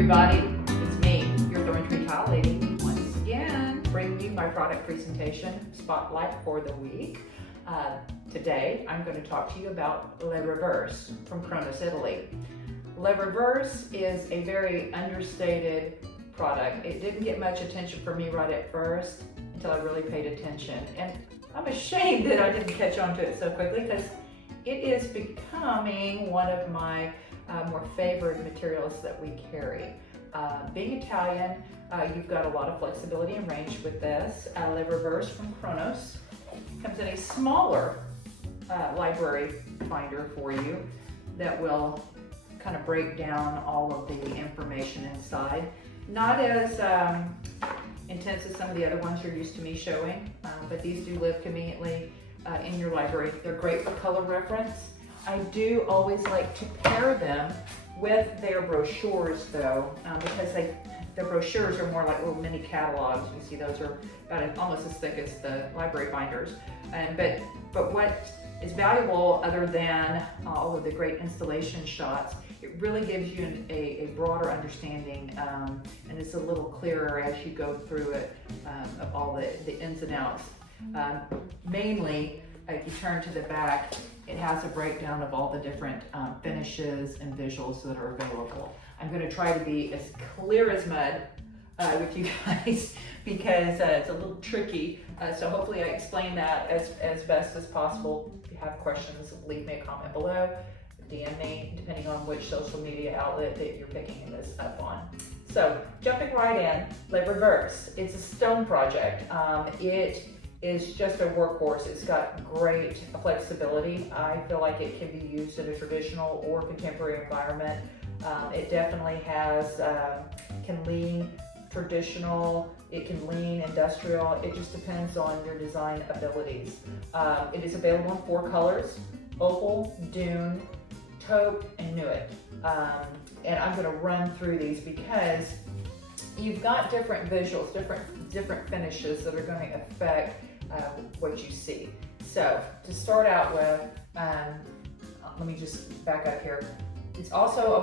everybody, it's me, your Thorn Tree Tile Lady, once again, bringing you my product presentation spotlight for the week. Today, I'm going to talk to you about LeReverse from Kronos, Italy. LeReverse is a very understated product. It didn't get much attention from me right at first until I really paid attention. And I'm ashamed that I didn't catch on to it so quickly because it is becoming one of my more favored materials that we carry. Being Italian, you've got a lot of flexibility and range with this. LeReverse from Kronos comes in a smaller library binder for you that will kind of break down all of the information inside. Not as intense as some of the other ones you're used to me showing, but these do live conveniently in your library. They're great for color reference. I do always like to pair them with their brochures though, because the brochures are more like little mini catalogs. You see those are about almost as thick as the library binders. But what is valuable other than all of the great installation shots, it really gives you a broader understanding and it's a little clearer as you go through it of all the ins and outs. Mainly, if you turn to the back, it has a breakdown of all the different finishes and visuals that are available. I'm going to try to be as clear as mud with you guys because it's a little tricky. So hopefully I explain that as best as possible. If you have questions, leave me a comment below. DM me, depending on which social media outlet that you're picking this up on. So jumping right in, LeReverse. It's a stone project. It is just a workhorse. It's got great flexibility. I feel like it can be used in a traditional or contemporary environment. It definitely has, can lean traditional, it can lean industrial. It just depends on your design abilities. It is available in 4 colors: opal, dune, taupe, and nude. And I'm gonna run through these because you've got different visuals, different finishes that are going to affect what you see. So to start out with, let me just back up here. It's also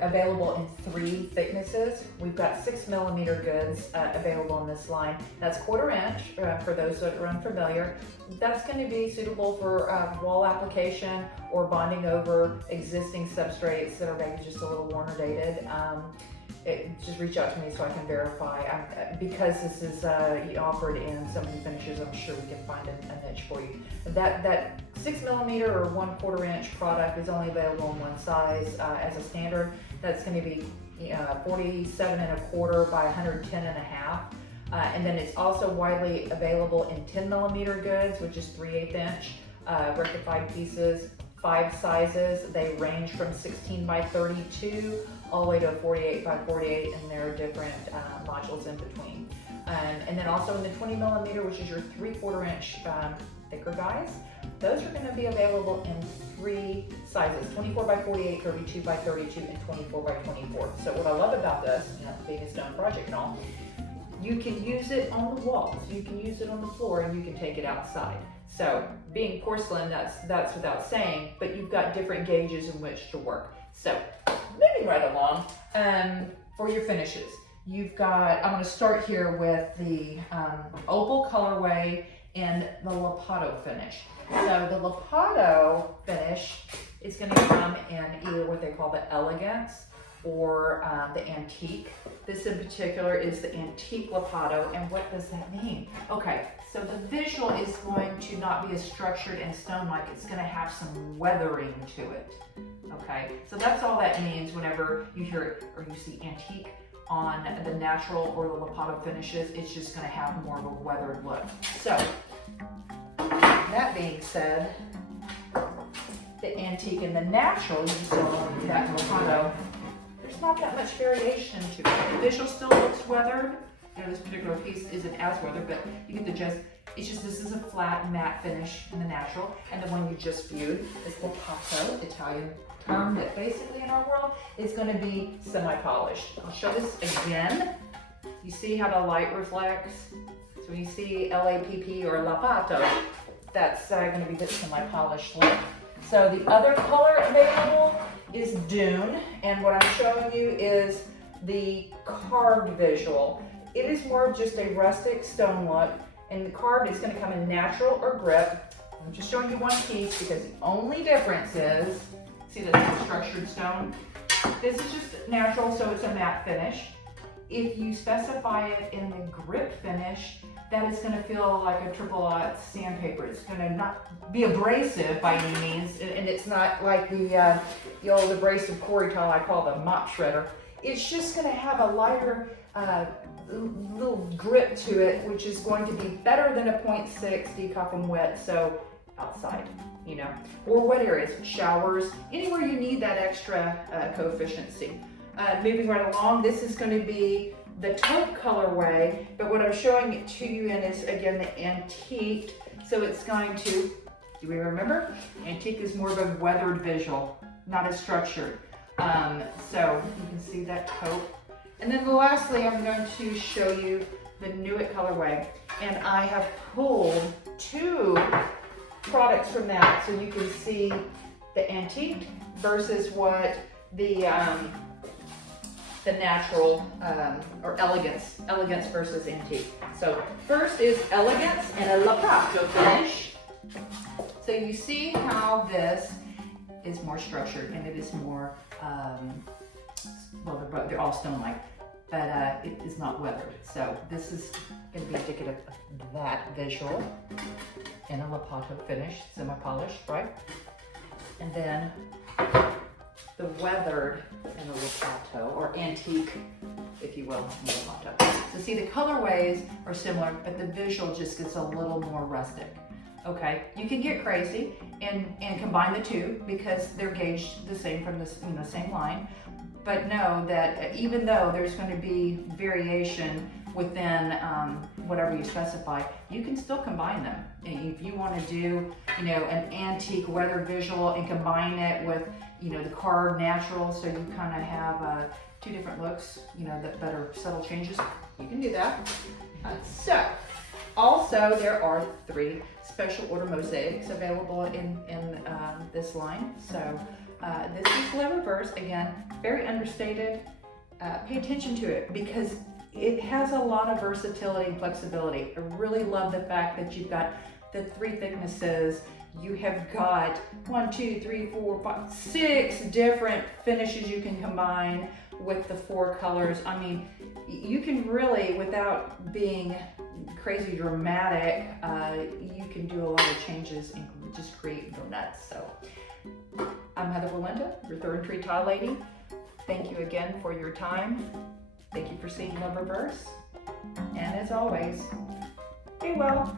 available in 3 thicknesses. We've got 6mm goods available in this line. That's 1/4 inch for those that are unfamiliar. That's going to be suitable for wall application or bonding over existing substrates that are maybe just a little worn or dated. Just reach out to me so I can verify. Because this is offered in some of the finishes, I'm sure we can find a niche for you. That 6mm or 1/4 inch product is only available in one size as a standard. That's going to be 47 1/4 by 110 1/2. And then it's also widely available in 10mm goods, which is 3/8 inch rectified pieces. 5 sizes. They range from 16 by 32 all the way to 48 by 48, and there are different modules in between. And then also in the 20mm, which is your 3/4 inch thicker guys, those are going to be available in 3 sizes: 24 by 48, 32 by 32, and 24 by 24. So what I love about this, being a stone project and all, you can use it on the walls, you can use it on the floor, and you can take it outside. So being porcelain, that's without saying, but you've got different gauges in which to work. So moving right along, for your finishes, you've got, I'm going to start here with the opal colorway and the Lepato finish. So the Lepato finish is going to come in either what they call the elegance or the antique. This in particular is the antique Lepato, and what does that mean? Okay, so the visual is going to not be as structured and stone-like. It's going to have some weathering to it. Okay, so that's all that means whenever you hear it or you see antique on the natural or the Lepato finishes. It's just going to have more of a weathered look. So that being said, the antique and the natural, you saw that Lepato, there's not that much variation to it. The visual still looks weathered. This particular piece isn't as weathered, but you get the gist. It's just this is a flat matte finish in the natural, and the one you just viewed is Lepato, Italian term that basically in our world is going to be semi-polished. I'll show this again. You see how the light reflects? So when you see LAPP or Lepato, that's going to be the semi-polished look. So the other color available is Dune, and what I'm showing you is the carved visual. It is more of just a rustic stone look, and the carved is going to come in natural or grip. I'm just showing you one piece because the only difference is, see this is structured stone? This is just natural, so it's a matte finish. If you specify it in the grip finish, that is going to feel like a triple aught sandpaper. It's going to not be abrasive by any means, and it's not like the old abrasive quarry tile I call the mop shredder. It's just going to have a lighter little grip to it, which is going to be better than a 0.6 decop and wet, so outside, you know, or wet areas, showers, anywhere you need that extra coefficiency. Moving right along, this is going to be the taupe colorway, but what I'm showing it to you in is, again, the antique. So it's going to, do we remember? Antique is more of a weathered visual, not as structured. So you can see that taupe. And then lastly, I'm going to show you the Nuit colorway. And I have pulled 2 products from that, so you can see the antique versus what the natural or elegance versus antique. So first is elegance and a leprato finish. So you see how this is more structured and it is more well, they're all stone-like, but it is not weathered. So this is going to be indicative of that visual in a leprato finish, semi-polished, right? And then the weathered in a leprato, or antique, if you will, in a leprato. So see, the colorways are similar, but the visual just gets a little more rustic. Okay, you can get crazy and combine the two because they're gauged the same from the same line. But know that even though there's going to be variation within whatever you specify, you can still combine them. And if you want to do, an antique weather visual and combine it with, the carved natural, so you kind of have 2 different looks, that are subtle changes, you can do that. So, also there are 3 special order mosaics available in this line. So this is LeReverse, again, very understated. Pay attention to it because it has a lot of versatility and flexibility. I really love the fact that you've got the 3 thicknesses. You have got 1, 2, 3, 4, 5, 6 different finishes you can combine with the 4 colors. I mean, you can really, without being crazy dramatic, you can do a lot of changes and just create go nuts. So I'm Heather Valenta, your Third Tree Tile Lady. Thank you again for your time. Thank you for seeing LeReverse. And as always, be well.